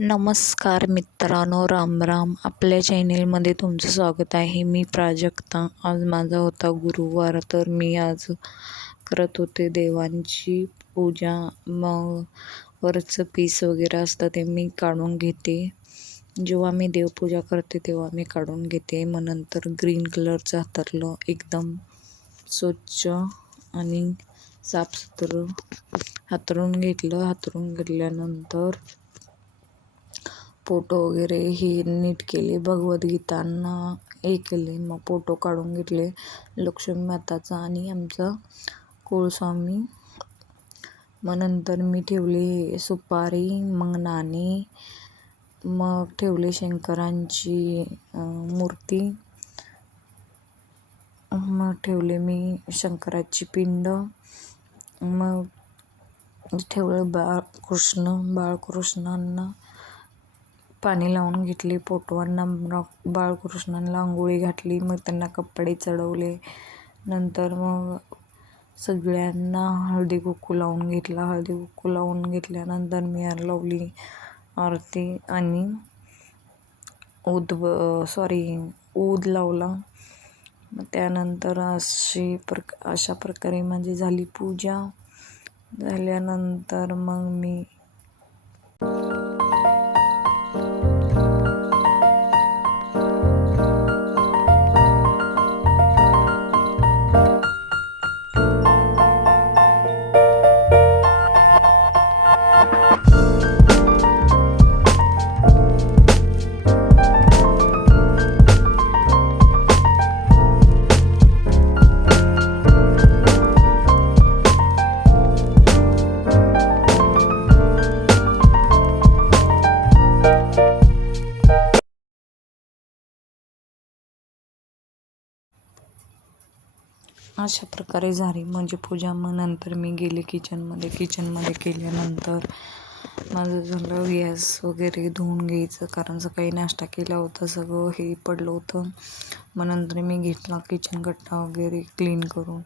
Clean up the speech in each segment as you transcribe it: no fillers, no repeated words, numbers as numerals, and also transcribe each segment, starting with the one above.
नमस्कार मित्रांनो, राम राम. आपल्या चॅनेलमध्ये तुमचं स्वागत आहे. मी प्राजक्ता. आज माझा होता गुरुवार, तर मी आज करत होते देवांची पूजा. मग वरचं पीस वगैरे असतं ते मी काढून घेते. जेव्हा मी देवपूजा करते तेव्हा मी काढून घेते. मग नंतर ग्रीन कलरचं हातरलं एकदम स्वच्छ आणि साफसुथरं हातरून घेतलं. हातरून घेतल्यानंतर फोटो वगैरे हे नीट केले. भगवद्गीतांना हे केले. मग फोटो काढून घेतले लक्ष्मी माताचा आणि आमचा कुलस्वामी. मग नंतर मी ठेवली सुपारी, मग नाणे, मग ठेवले शंकरांची मूर्ती, मग ठेवले मी शंकराची पिंड, मग ठेवलं बाळकृष्णांना पाणी लावून घेतली. फोटोंना बाळकृष्णांना आंघोळी घातली. मग त्यांना कपडे चढवले. नंतर मग सगळ्यांना हळदी कुंकू लावून घेतला. हळदी कुंकू लावून घेतल्यानंतर मी लावली आरती आणि ऊद लावला. मग त्यानंतर अशा प्रकारे माझी झाली पूजा. झाल्यानंतर मग मी अशा प्रकारे झाली म्हणजे पूजा. मग नंतर मी गेले किचनमध्ये केल्यानंतर माझं झालं गॅस वगैरे धुवून घ्यायचं, कारण सकाळी नाश्ता केला होता, सगळं हे पडलं होतं. मग नंतर मी घेतला किचन कट्टा वगैरे क्लीन करून,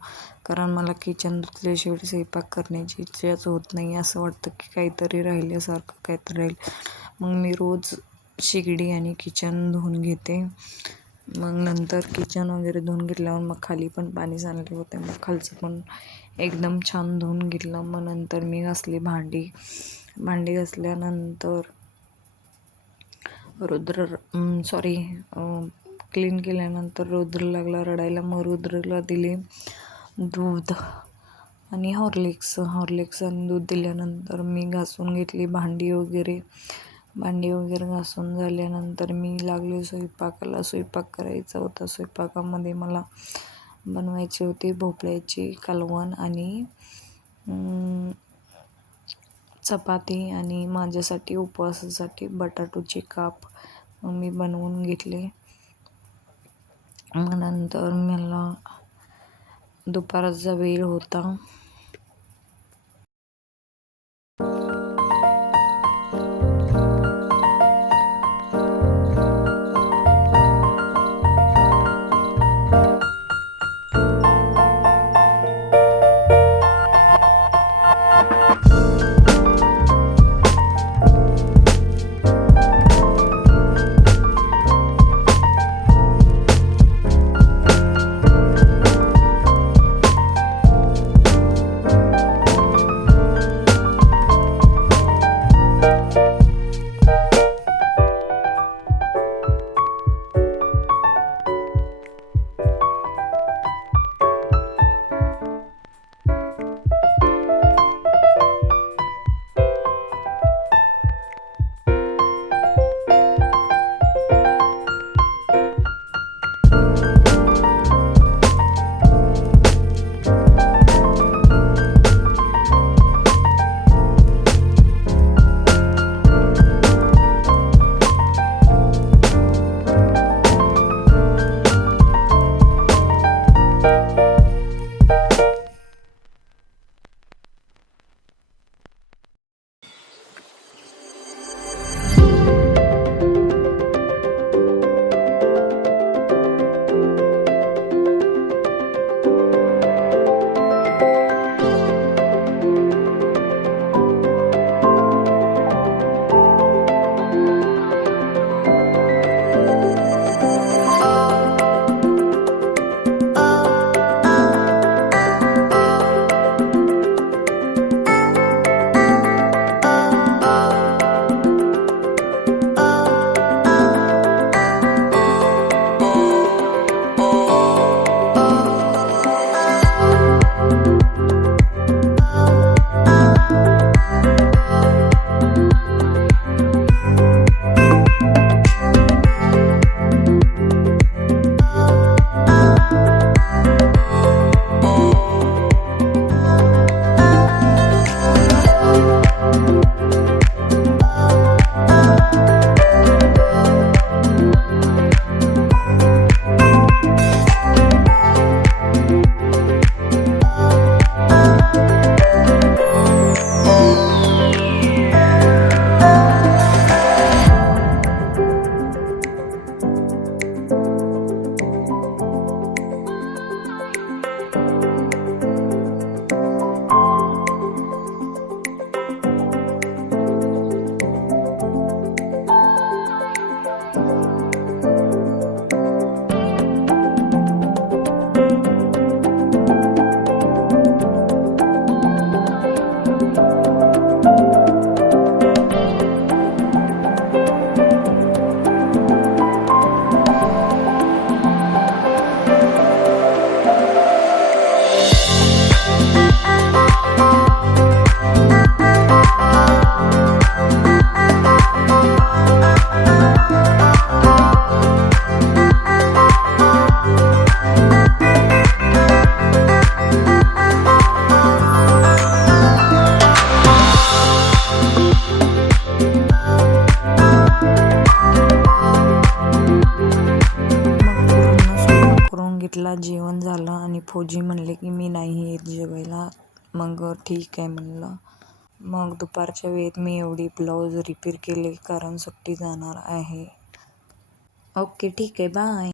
कारण मला किचन धुतल्याशिवाय स्वयंपाक करण्याची इच्छाच होत नाही. असं वाटतं की काहीतरी राहिल्यासारखं काहीतरी राहील. मग मी रोज शेगडी आणि किचन धुवून घेते. मग नंतर किचन वगैरे धुवून घेतल्यावर मग खाली पण पाणी सांडले होते, मग खालचं पण एकदम छान धुवून घेतलं. मग नंतर मी घासली भांडी घासल्यानंतर क्लीन केल्यानंतर रुद्र लागला रडायला. मग रुद्रला दिले दूध आणि हॉर्लिक्स आणि दूध दिल्यानंतर मी घासून घेतली भांडी वगैरे घासून झाल्यानंतर मी लागले स्वयंपाकाला. स्वयंपाक करायचा होता. स्वयंपाकामध्ये मला बनवायचे होते भोपळ्याची कालवण आणि चपाती आणि माझ्यासाठी उपवासासाठी बटाटोचे काप मी बनवून घेतले. मग नंतर मला दुपारचा वेळ होता. भेटला, जेवण झालं आणि फौजी म्हणले की मी नाही येत जेवायला. मग ठीक आहे म्हणलं. मग दुपारच्या वेळेत मी एवढी ब्लाऊज रिपेअर केले कारण सुट्टी जाणार आहे. ओके, ठीक आहे, बाय.